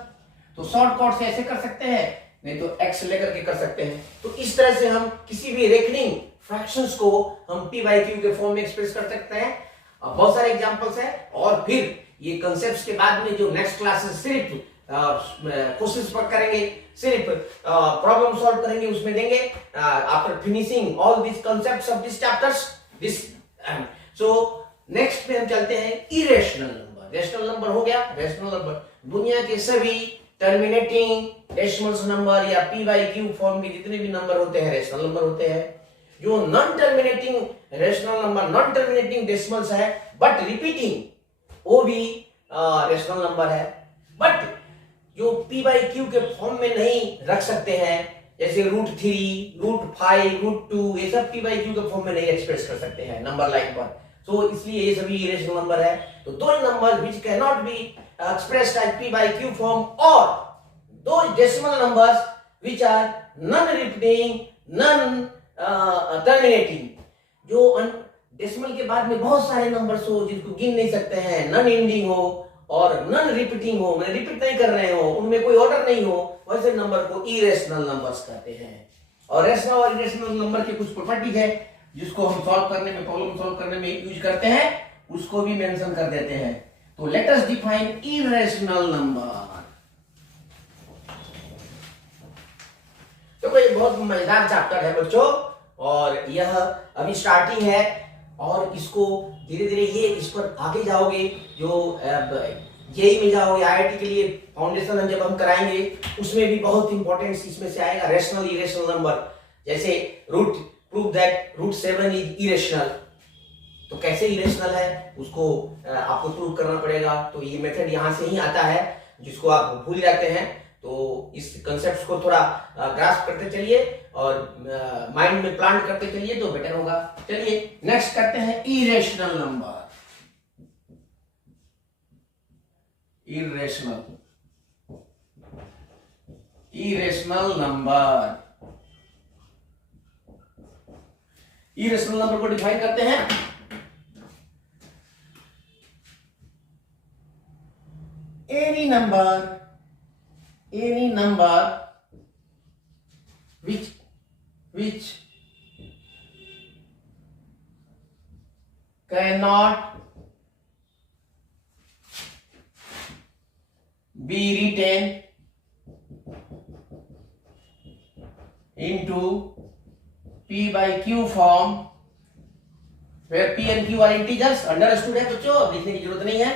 तो शॉर्टकट से ऐसे कर सकते हैं, नहीं तो एक्स लेकर के कर सकते हैं। तो इस तरह से हम किसी भी रेकरिंग फ्रैक्शंस को हम P/Q के फॉर्म में एक्सप्रेस कर सकते हैं। बहुत सारे एग्जांपल्स हैं, और फिर ये कंसेप्ट्स के बाद में जो नेक्स्ट क्लासेस सिर्फ क्वेश्चंस पर करेंगे, सिर्फ प्रॉब्लम सॉल्व करेंगे, उसमें देंगे after finishing all this concepts of this chapters this. So next पे हम चलते हैं इरेशनल नंबर। रेशनल नंबर हो गया, रेशनल नंबर दुनिया के सभी टर्मिनेटिंग डेसिमल्स नंबर या P/Q फॉर्म के जितने भी नंबर होते हैं रेशनल नंबर होते हैं। जो non terminating rational number, non terminating decimals है बट रिपीटिंग, वो भी रेशनल नंबर है। बट जो P/Q के फॉर्म में नहीं रख सकते हैं, जैसे √3, √5, √2, ये सब P/Q के फॉर्म में नहीं एक्सप्रेस कर सकते हैं नंबर लाइन पर। सो इसलिए ये सभी इरेशनल नंबर है। तो दो number which can not be expressed as P/Q form, और दो decimal numbers which are non repeating, non terminating. जो डेसिमल के बाद में बहुत सारे नंबर्स हो जिनको गिन नहीं सकते हैं, नॉन एंडिंग हो और नॉन रिपीटिंग हो, मैंने रिपीट नहीं कर रहे हो, उनमें कोई ऑर्डर नहीं हो, वैसे नंबर को इरेशनल नंबर्स कहते हैं। और रेशनल और इरेशनल नंबर की कुछ प्रॉपर्टीज है जिसको हम सॉल्व करने में, प्रॉब्लम सॉल्व करने में यूज करते हैं, उसको भी मेंशन कर देते हैं। तो let us define irrational number. तो ये बहुत मजेदार चैप्टर है बच्चों, और यह अभी स्टार्टिंग है, और इसको धीरे धीरे ये इस पर आगे जाओगे, जो जेई में जाओगे, आईआईटी के लिए फाउंडेशन जब हम कराएंगे उसमें भी बहुत इंपॉर्टेंस इसमें से आएगा, रेशनल इरेशनल नंबर। जैसे root, prove that root 7 is irrational, तो कैसे इरेशनल है उसको आपको प्रूव करना पड़ेगा। तो ये मेथड यहाँ से ही आता है, जिसको आप भूल जाते हैं। तो इस कंसेप्ट को थोड़ा ग्रास्प करते चलिए और माइंड में प्लांट करते चलिए तो बेटर होगा। चलिए नेक्स्ट करते हैं irrational number. Irrational number, irrational number को डिफाइन करते हैं। any number which cannot be written into P by Q form, where P and Q are integers। Understood है बच्चों, लिखने की जरूरत नहीं है।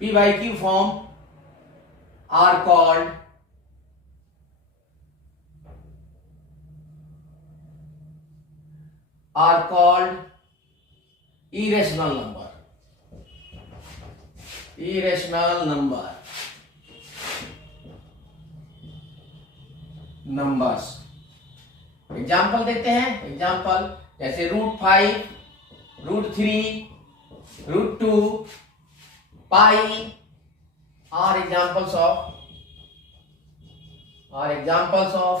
P by Q form are called irrational number। irrational numbers। Example देते हैं, एग्जाम्पल जैसे √5, √3, √2, पाई are examples of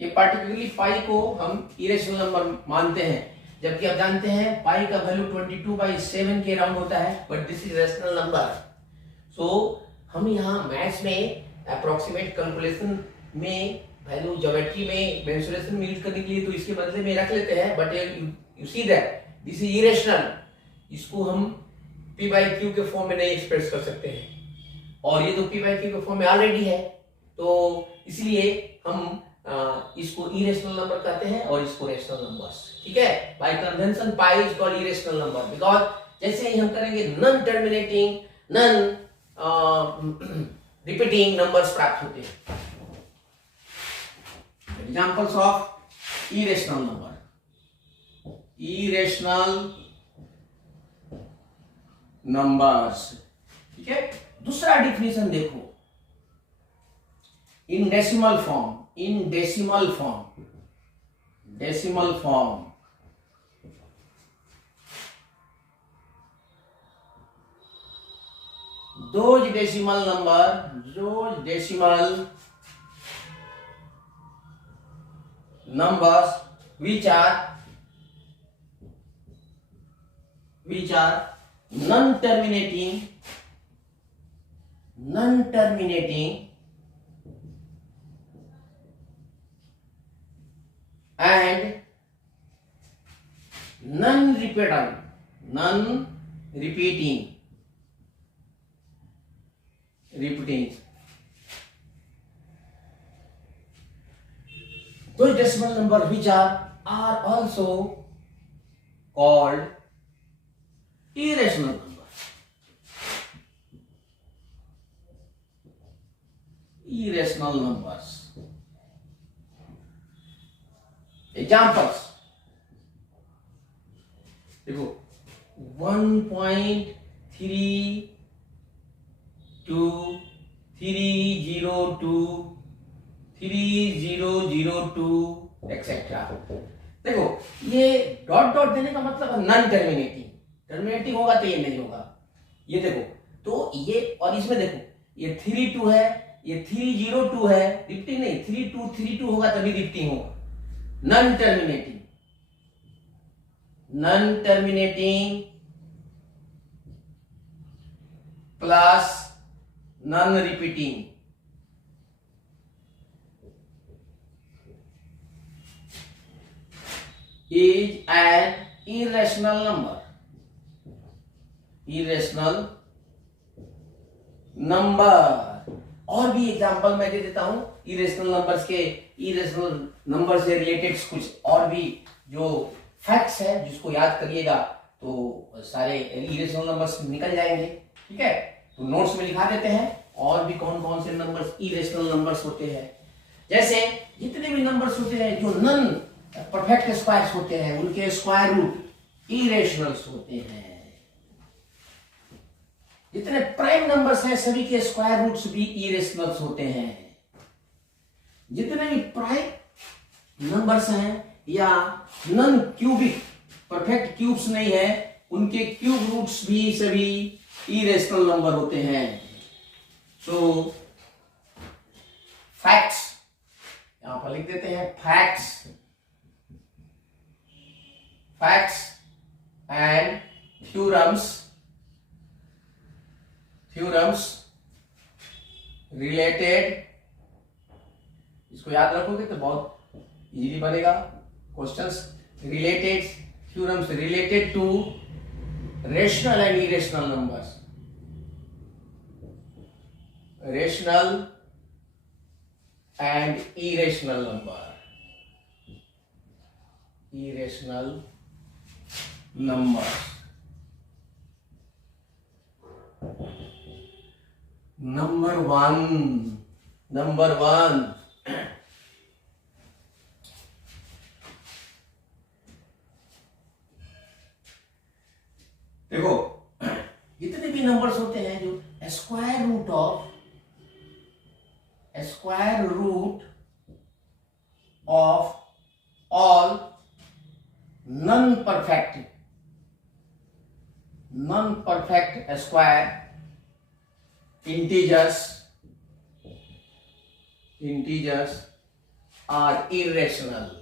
ये पार्टिकुलरली पाई को हम इरेशनल नंबर मानते हैं, जबकि आप जानते हैं पाई का वैल्यू 22/7 के अराउंड होता है, but this is rational number. So हम यहाँ मैथ्स में अप्रोक्सीमेट कैलकुलेशन में वैल्यू, ज्योमेट्री में मेंसुरेशन में यूज करने के लिए तो इसके बदले में रख लेते हैं, but you see that this is irrational. इसको हम P by Q के फॉर्म में नहीं एक्सप्रेस कर सकते हैं, और ये तो P by Q के फॉर्म में ऑलरेडी है, तो इसलिए हम इसको इरेशनल नंबर कहते हैं और इसको रेशनल नंबर्स। ठीक है, bye convention pi is called irrational number because जैसे ही हम करेंगे non terminating, non repeating numbers प्राप्त होते हैं। Examples of irrational number, irrational numbers. ठीक है, दूसरा डिफिनेशन देखो, in decimal form, in decimal form, decimal form those decimal number, those decimal numbers which are non-terminating and non-repeating those decimal number which are also called irrational numbers. Irrational numbers. Examples देखो 1.32 302 3002 etcetera. देखो ये dot dot देने का मतलब है non terminating, terminating होगा तो ये नहीं होगा। ये देखो तो ये, और इसमें देखो ये 32 है, ये 302 है, रिपीटिंग नहीं, 3232 होगा तभी रिपीटिंग होगा। Non terminating plus non repeating, is an irrational number, irrational number. और भी एग्जांपल मैं दे देता हूं इरेशनल नंबर्स के, इरेशनल नंबर से रिलेटेड कुछ और भी जो फैक्ट्स है जिसको याद करिएगा तो सारे इरेशनल नंबर्स निकल जाएंगे। ठीक है, तो नोट्स में लिखा देते हैं और भी कौन कौन से नंबर्स इरेशनल नंबर्स होते हैं। जैसे जितने भी नंबर्स होते हैं जो नन परफेक्ट स्क्वायर्स होते हैं उनके स्क्वायर रूट इरेशनल्स होते हैं। जितने प्राइम नंबर्स हैं सभी के स्क्वायर रूट्स भी इरेशनल्स होते हैं। जितने भी प्राइम नंबर्स हैं या नन क्यूबिक परफेक्ट क्यूब्स नहीं है उनके क्यूब रूट्स भी सभी इरेशनल नंबर होते हैं। सो फैक्ट्स यहां पर लिख देते हैं, facts, facts and theorems, theorems related, इसको याद रखोगे तो बहुत इजीली बनेगा questions. Related theorems related to rational and irrational numbers, rational and irrational number, irrational numbers। Number one देखो जितने भी नंबर्स होते हैं जो square root of all non perfect square integers are irrationals।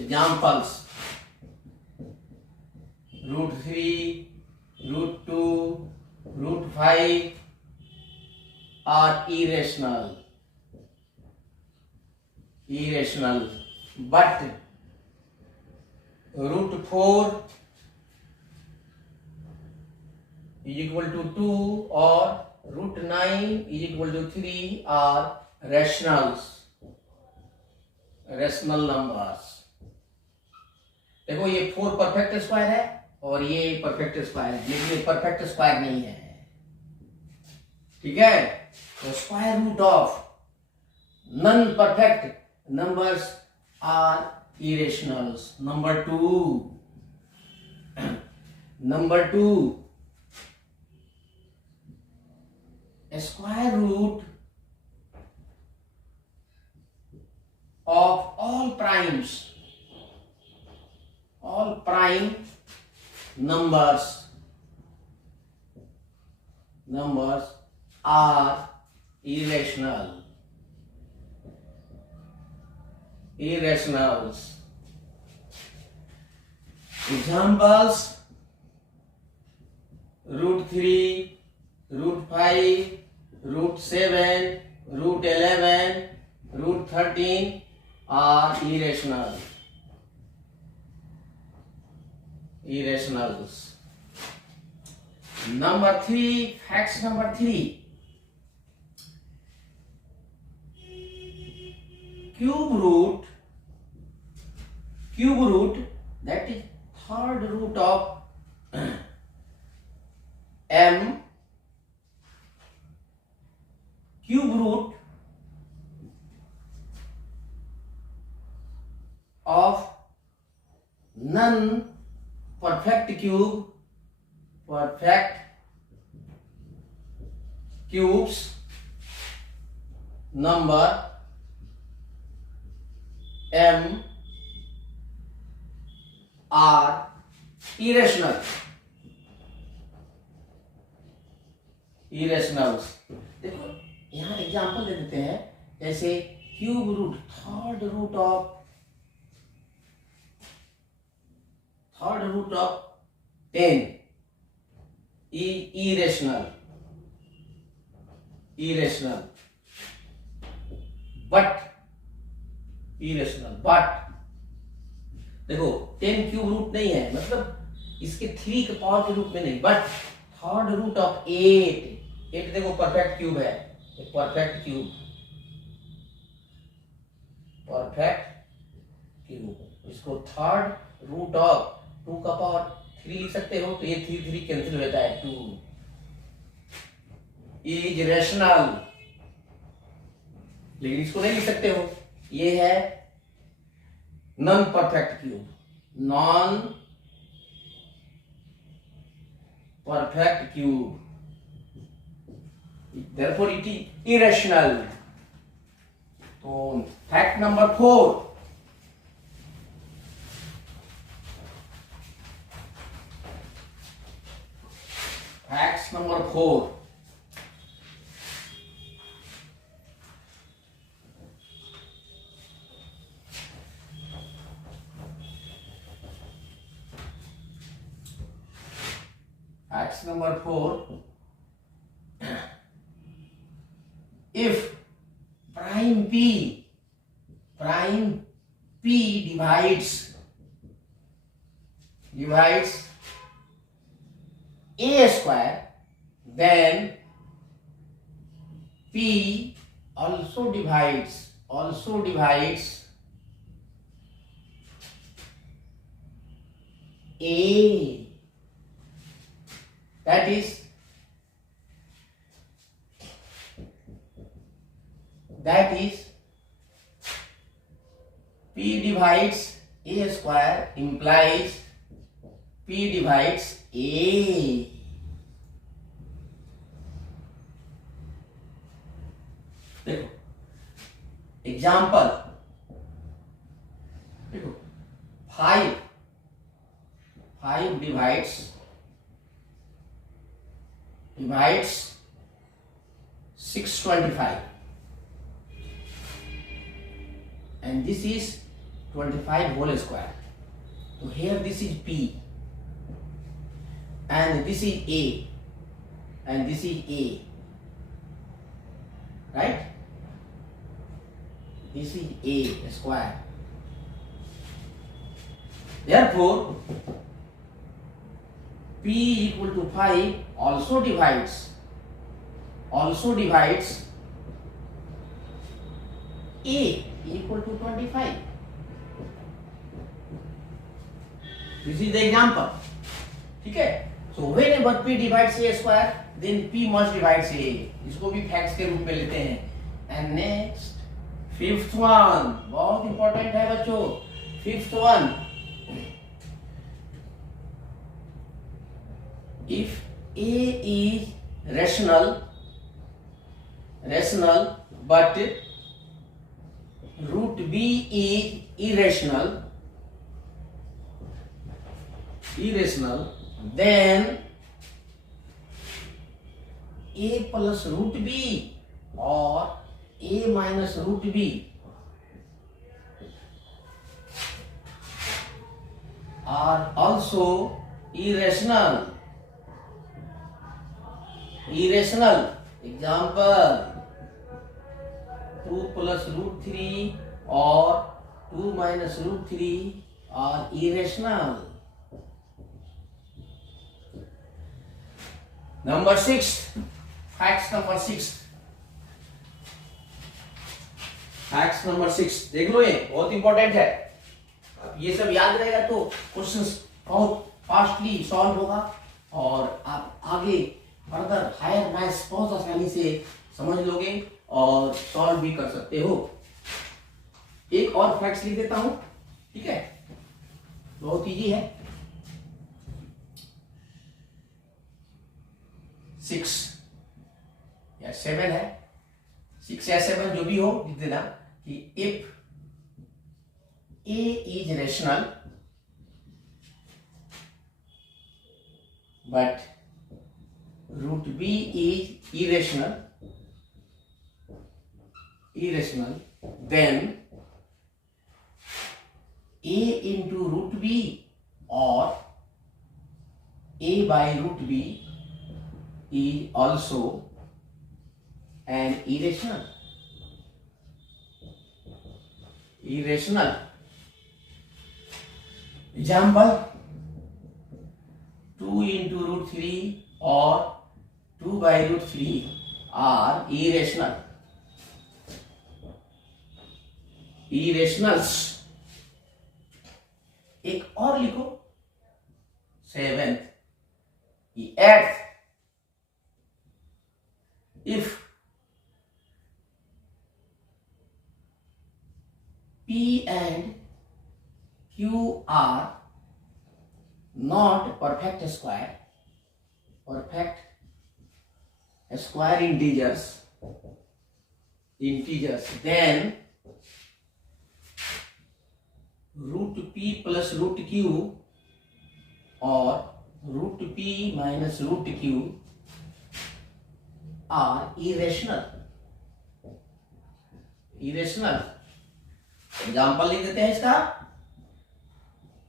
Examples: √3, √2, √5 are irrational, but √4 is equal to 2 or √9 is equal to 3 are rational numbers। देखो ये 4 perfect square है और ये परफेक्ट स्क्वायर है, लेकिन ये परफेक्ट स्क्वायर नहीं है। ठीक है, तो square root of non perfect numbers are irrationals. Number two square root of all prime numbers are irrationals। Examples: √3, √5, √7, √11, √13 are irrationals। Number 3, facts number 3, cube root that is third root of m, cube root of non-perfect cubes number m are irrationals। देखो यहां example दे देते हैं, जैसे cube root third root of 10 irrational, but irrational. But देखो 10 cube root नहीं है, मतलब इसके 3 के पावर के रूप में नहीं, बट थर्ड रूट ऑफ 8। 8 देखो परफेक्ट क्यूब है, एक परफेक्ट क्यूब, परफेक्ट क्यूब, इसको थर्ड रूट ऑफ 2 का पावर 3 लिख सकते हो, तो ये 3 3 कैंसिल हो जाता है, 2 इज रेशनल। लेकिन इसको नहीं लिख सकते हो, ये है non perfect cube, non perfect cube, therefore it is irrational। तो fact number 4, fact number 4, facts number 4, if prime p divides a square, then p also divides a, that is p divides a square implies p divides a। देखो example, देखो 5 divides 625, and this is 25 whole square. So here this is p, and this is a, and this is a, right? This is a square. Therefore p equal to 5 also divides a equal to 25. This is the example. ठीक है? So whenever p divides a square, then p must divide a. इसको भी facts के रूप में लेते हैं। And next, fifth one, बहुत इंपॉर्टेंट है बच्चों। Fifth one, if a is rational but root b is irrational, then a plus root b or a minus root b are also irrational. Example, 2 plus root 3 or 2 minus root 3 are irrational. Number 6, facts number 6, देख लो, ये बहुत important है। अब ये सब याद रहेगा तो क्वेश्चंस बहुत फास्टली सॉल्व होगा और आप आगे फर्दर हायर मैथ्स बहुत आसानी से समझ लोगे और सॉल्व भी कर सकते हो। एक और फैक्ट्स लिख देता हूं, ठीक है, बहुत इजी है। 6 या 7 है, 6 या 7 जो भी हो लिख देना कि if a is rational but root b is irrational, then a into root b or a by root b is also an irrational. irrational. Example, 2 into root 3 or 2 by root 3 are irrational. Irrationals. एक और लिखो, 7th, 8th. If P and Q are not perfect square integers, then root P plus root Q or root P minus root Q are irrational. Example लिख देते हैं इसका,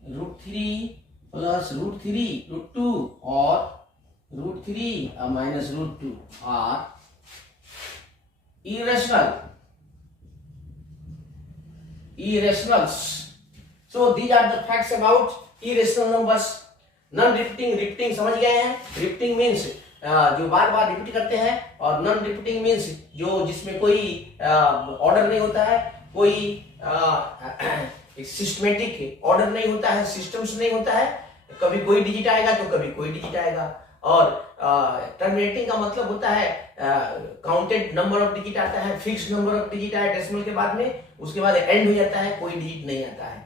√3 plus √3 √2 और √3 minus √2 are irrationals. So these are the facts about irrational numbers. Non repeating समझ गए हैं? Repeating means जो बार बार repeat करते हैं, और नॉन रिपीटिंग मीन्स जो जिसमें कोई ऑर्डर नहीं होता है, कोई सिस्टमेटिक ऑर्डर नहीं होता है, सिस्टम्स नहीं होता है, कभी कोई डिजिट आएगा तो कभी कोई डिजिट आएगा। और टर्मिनेटिंग का मतलब होता है काउंटेड नंबर ऑफ डिजिट आता है, फिक्स्ड नंबर ऑफ डिजिट आया डेसिमल के बाद में, उसके बाद एंड हो जाता है, कोई डिजिट नहीं आता है।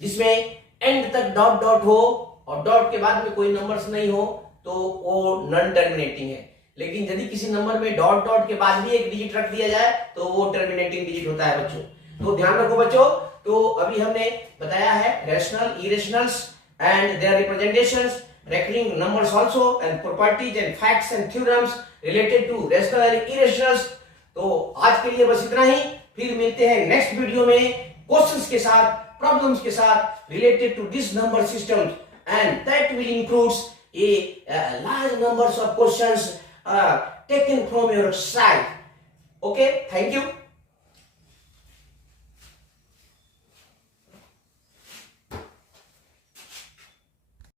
जिसमें एंड तक डॉट डॉट हो और डॉट के बाद में कोई नंबर्स नहीं हो तो वो नॉन टर्मिनेटिंग है। लेकिन यदि किसी नंबर में डॉट डॉट के बाद भी एक डिजिट रख दिया जाए तो वो टर्मिनेटिंग डिजिट होता है बच्चों। तो ध्यान रखो बच्चों। तो अभी हमने बताया है rational, irrationals and their representations, recurring numbers also, and properties and facts and theorems related to rational and irrationals। तो आज के लिए बस इतना ही, फिर मिलते हैं नेक्स्ट वीडियो में क्वेश्चंस के साथ, प्रॉब्लम्स के साथ related to this number systems, and that will includes a large numbers of questions taken from your side. Okay, thank you.